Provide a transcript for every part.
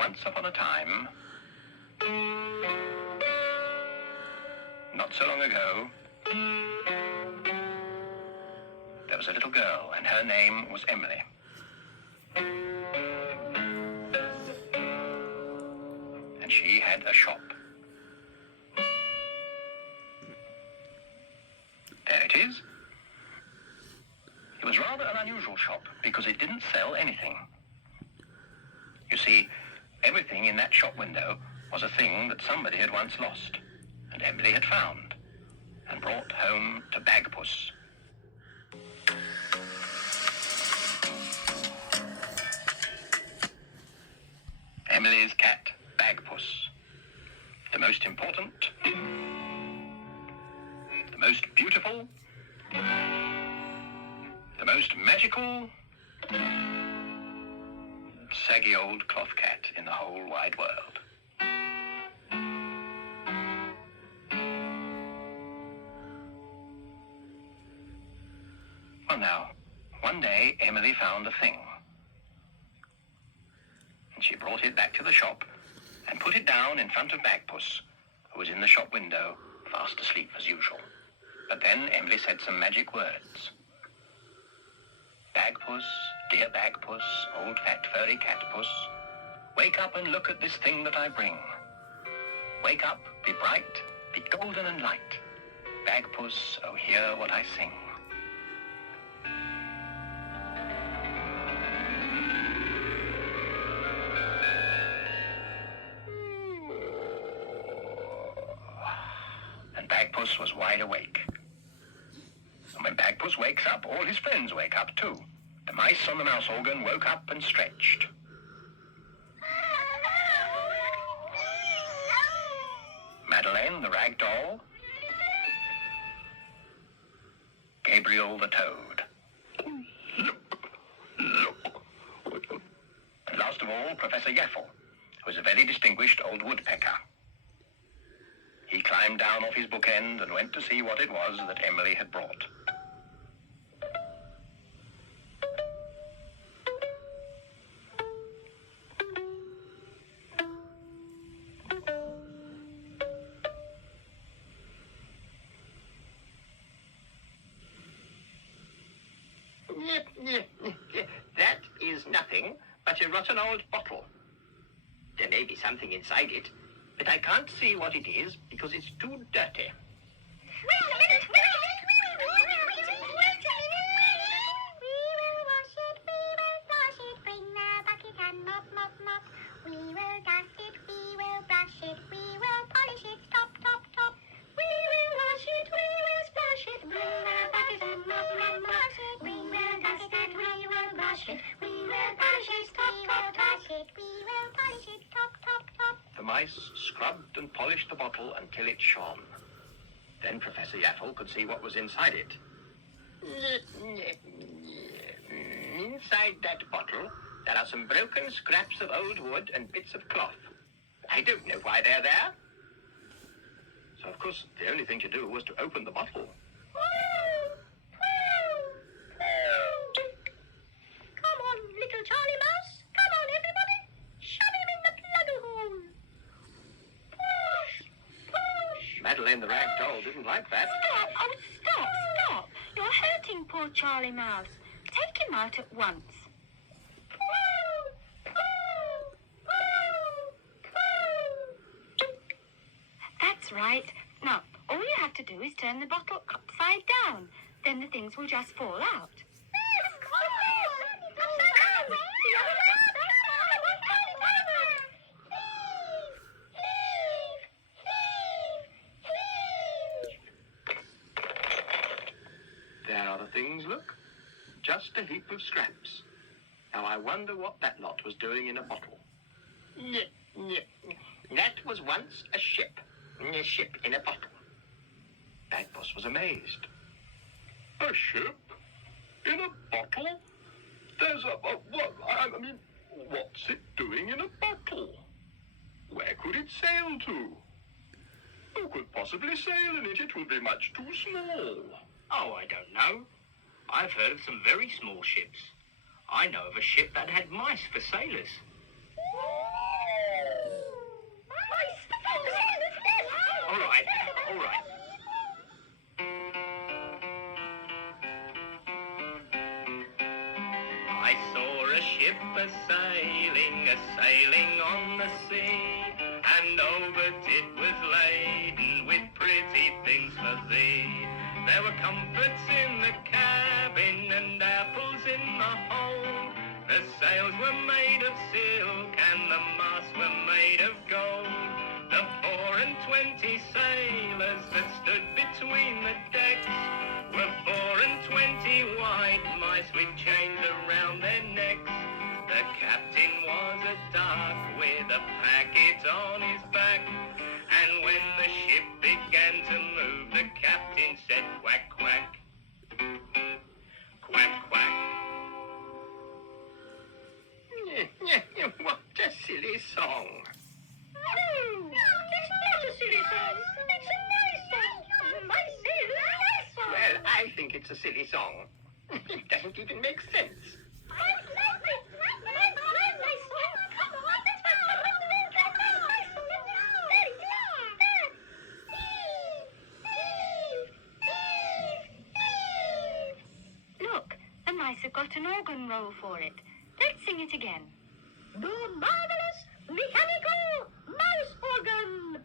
Once upon a time, not so long ago, there was a little girl, and her name was Emily. And she had a shop. There it is. It was rather an unusual shop because it didn't sell anything. You see, everything in that shop window was a thing that somebody had once lost, and Emily had found, and brought home to Bagpuss. Emily's cat, Bagpuss. The most important, the most beautiful, the most magical, saggy old cloth cat in the whole wide world. Well now, one day Emily found a thing. And she brought it back to the shop and put it down in front of Bagpuss, who was in the shop window, fast asleep as usual. But then Emily said some magic words. Bagpuss, dear Bagpuss, old fat furry catpuss, wake up and look at this thing that I bring. Wake up, be bright, be golden and light. Bagpuss, oh hear what I sing. And Bagpuss was wide awake. And when Bagpuss wakes up, all his friends wake up too. The mice on the mouse organ woke up and stretched. Madeleine, the rag doll. Gabriel, the toad. And last of all, Professor Yaffle, who was a very distinguished old woodpecker. He climbed down off his bookend and went to see what it was that Emily had brought. That is nothing but a rotten old bottle. There may be something inside it, but I can't see what it is because it's too dirty. Wait a minute! We will wash it, bring the bucket and mop. We will dust it, we will brush it, we will polish it, top. We will wash it, we will splash it, bring the bucket and mop. We will dust it, we will brush it, we will polish it, top. We will polish it, top. The mice scrubbed and polished the bottle until it shone. Then Professor Yaffle could see what was inside it. Inside that bottle, there are some broken scraps of old wood and bits of cloth. I don't know why they're there. So, of course, the only thing to do was to open the bottle. Come on, little Charlie Mouse. Come on, everybody. Shove him in the bloody hole. Push. Madeleine the rag doll didn't like that. Stop. You're hurting poor Charlie Mouse. Take him out at once. That's right. Now, all you have to do is turn the bottle upside down. Then the things will just fall out. There are the things, look. Just a heap of scraps. Now I wonder what that lot was doing in a bottle. That was once a ship. A ship in a bottle. Bagpuss was amazed. A ship? In a bottle? There's what's it doing in a bottle? Where could it sail to? Who could possibly sail in it? It would be much too small. Oh, I don't know. I've heard of some very small ships. I know of a ship that had mice for sailors. right, all right. I saw a ship a-sailing on the sea, and over it was laden with pretty things for thee. There were comforts in the cabin and apples in the hold. The sails were made of silk and the masts were made of gold. The 24 sailors that stood between the decks were 24 white mice with chains around their necks. The captain was a duck with a packet on his back, and when the ship began to move, the captain said quack, quack. Quack, quack. What a silly song. No, it's not a silly song. It's a nice song. My nice song. Well, I think it's a silly song. It doesn't even make sense. Look, the mice have got an organ roll for it. Let's sing it again. The marvelous mechanical mouse organ.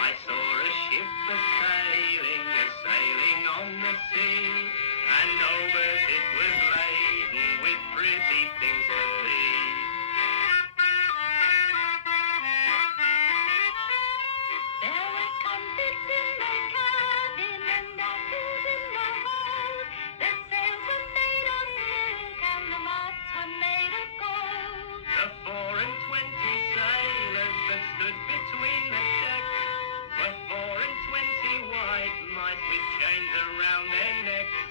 I saw a ship a-sailing on the sea, and over it was laden with pretty things for thee. There were comforts in the cabin and apples in the hold. The sails were made of silk and the masts were made of gold. The 24 sailors that stood between the decks were 24 white mice with chains around their necks.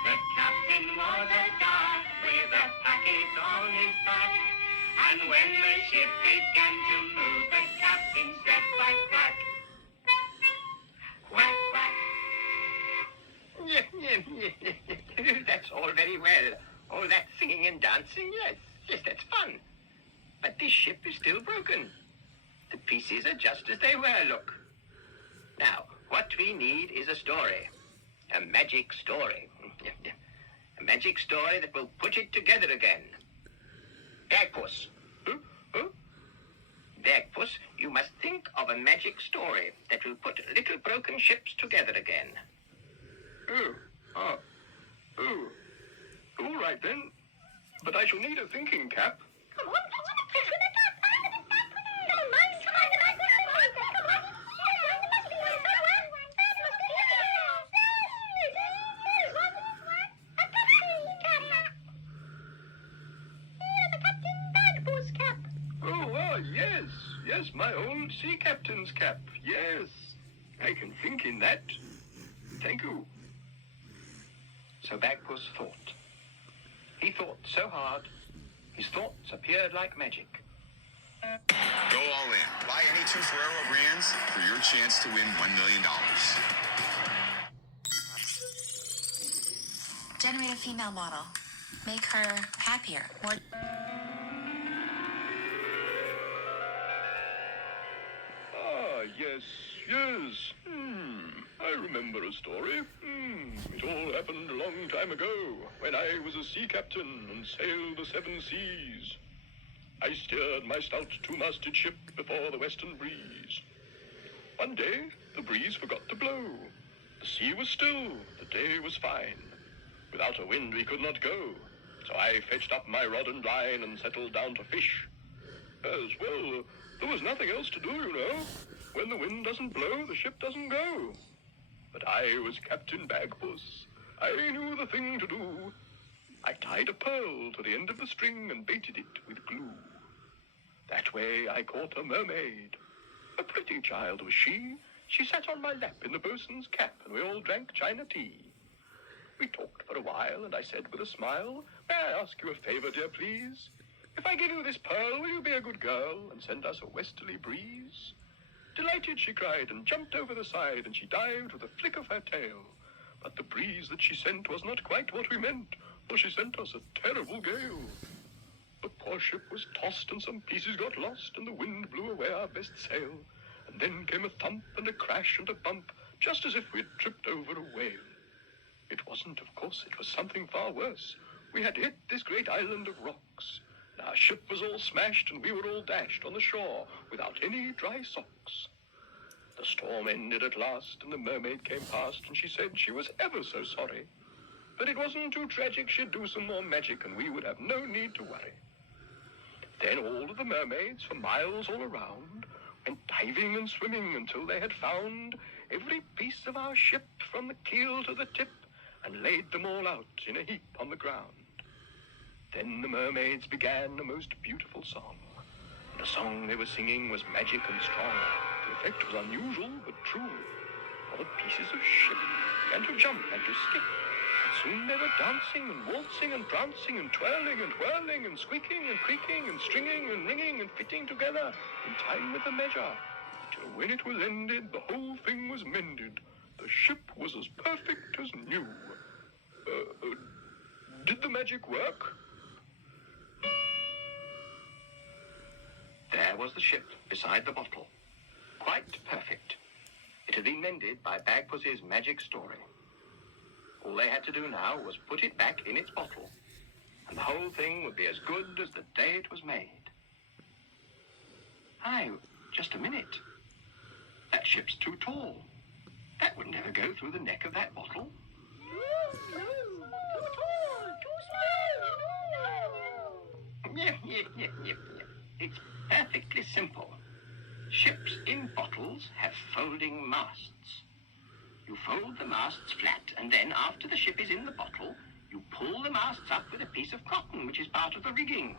The captain was a duck with a packet on his back, and when the ship began to move, the captain said quack, quack. Quack, quack. That's all very well. All that singing and dancing, yes, that's fun. But this ship is still broken. The pieces are just as they were, look. Now, what we need is a story. A magic story. A magic story that will put it together again. Bagpuss. Huh? Bagpuss, you must think of a magic story that will put little broken ships together again. Oh. All right then. But I shall need a thinking cap. Come on, mice. Oh, yes, my old sea captain's cap. Yes, I can think in that. Thank you. So Bagpuss thought. He thought so hard, his thoughts appeared like magic. Go all in. Buy any 2 Ferrero brands for your chance to win $1 million. Generate a female model. Make her happier, more... Ah, yes. I remember a story. It all happened a long time ago, when I was a sea captain and sailed the 7 seas. I steered my stout 2-masted ship before the western breeze. One day, the breeze forgot to blow. The sea was still, the day was fine. Without a wind we could not go, so I fetched up my rod and line and settled down to fish. As well, there was nothing else to do, you know. When the wind doesn't blow, the ship doesn't go. But I was Captain Bagpuss. I knew the thing to do. I tied a pearl to the end of the string and baited it with glue. That way I caught a mermaid. A pretty child was she. She sat on my lap in the bosun's cap, and we all drank China tea. We talked for a while, and I said with a smile, "May I ask you a favor, dear, please? If I give you this pearl, will you be a good girl and send us a westerly breeze?" Delighted, she cried, and jumped over the side, and she dived with a flick of her tail. But the breeze that she sent was not quite what we meant, for she sent us a terrible gale. The poor ship was tossed, and some pieces got lost, and the wind blew away our best sail. And then came a thump and a crash and a bump, just as if we'd tripped over a whale. It wasn't, of course, it was something far worse. We had hit this great island of rocks. And our ship was all smashed, and we were all dashed on the shore without any dry socks. The storm ended at last, and the mermaid came past, and she said she was ever so sorry. But it wasn't too tragic, she'd do some more magic, and we would have no need to worry. Then all of the mermaids, for miles all around, went diving and swimming until they had found every piece of our ship from the keel to the tip, and laid them all out in a heap on the ground. Then the mermaids began a most beautiful song. The song they were singing was magic and strong. The effect was unusual but true. For the pieces of ship began to jump and to skip. And soon they were dancing and waltzing and prancing and twirling and whirling and squeaking and creaking and stringing and ringing and fitting together in time with the measure. Till when it was ended, the whole thing was mended. The ship was as perfect as new. Did the magic work? There was the ship beside the bottle. Quite perfect. It had been mended by Bagpuss's magic story. All they had to do now was put it back in its bottle, and the whole thing would be as good as the day it was made. Aye, just a minute. That ship's too tall. That would never go through the neck of that bottle. Yep. It's perfectly simple. Ships in bottles have folding masts. You fold the masts flat, and then after the ship is in the bottle, you pull the masts up with a piece of cotton, which is part of the rigging.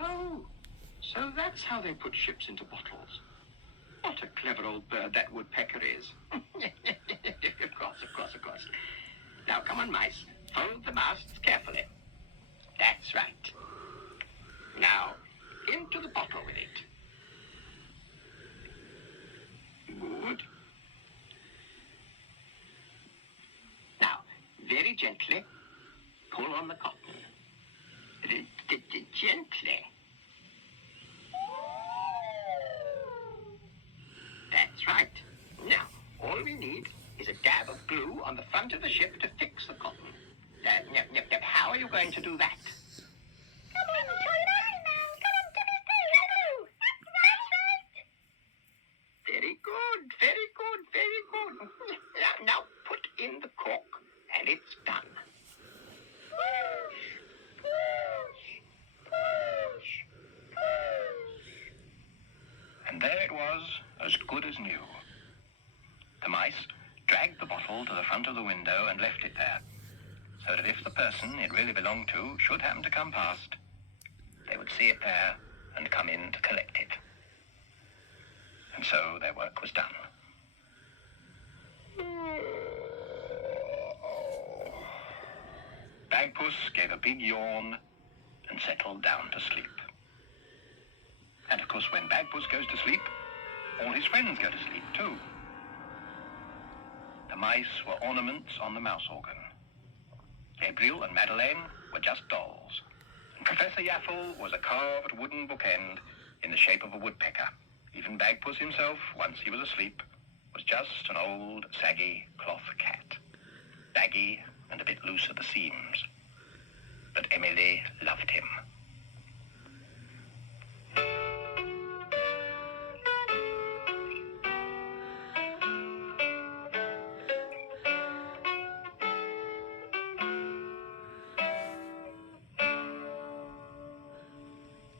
Oh, so that's how they put ships into bottles. What a clever old bird that woodpecker is. Of course. Now, come on, mice. Fold the masts carefully. That's right. Now, into the bottle with it. Good. Now, very gently, pull on the cotton. Gently. That's right. Now, all we need is a dab of glue on the front of the ship to fix the cotton. How are you going to do that? Very good. Now put in the cork, and it's done. Push. And there it was, as good as new. The mice dragged the bottle to the front of the window and left it there, so that if the person it really belonged to should happen to come past, they would see it there and come in to collect it. And so their work was done. Bagpuss gave a big yawn and settled down to sleep. And of course, when Bagpuss goes to sleep, all his friends go to sleep too. The mice were ornaments on the mouse organ. Gabriel and Madeleine were just dolls. And Professor Yaffle was a carved wooden bookend in the shape of a woodpecker. Even Bagpuss himself, once he was asleep, was just an old, saggy cloth cat. Baggy and a bit loose at the seams. But Emily loved him.